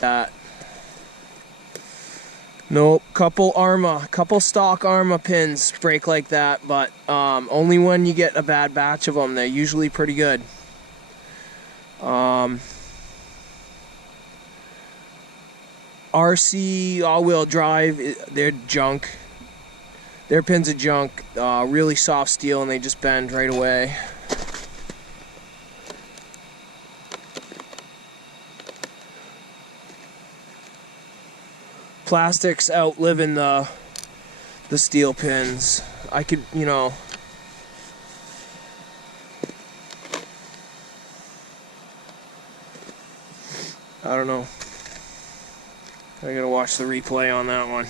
That. Nope, couple stock Arma pins break like that, but only when you get a bad batch of them. They're usually pretty good. RC all-wheel drive, they're junk. Their pins are junk. Really soft steel, and they just bend right away. Plastics outliving the steel pins. I could, you know. I don't know. I gotta watch the replay on that one.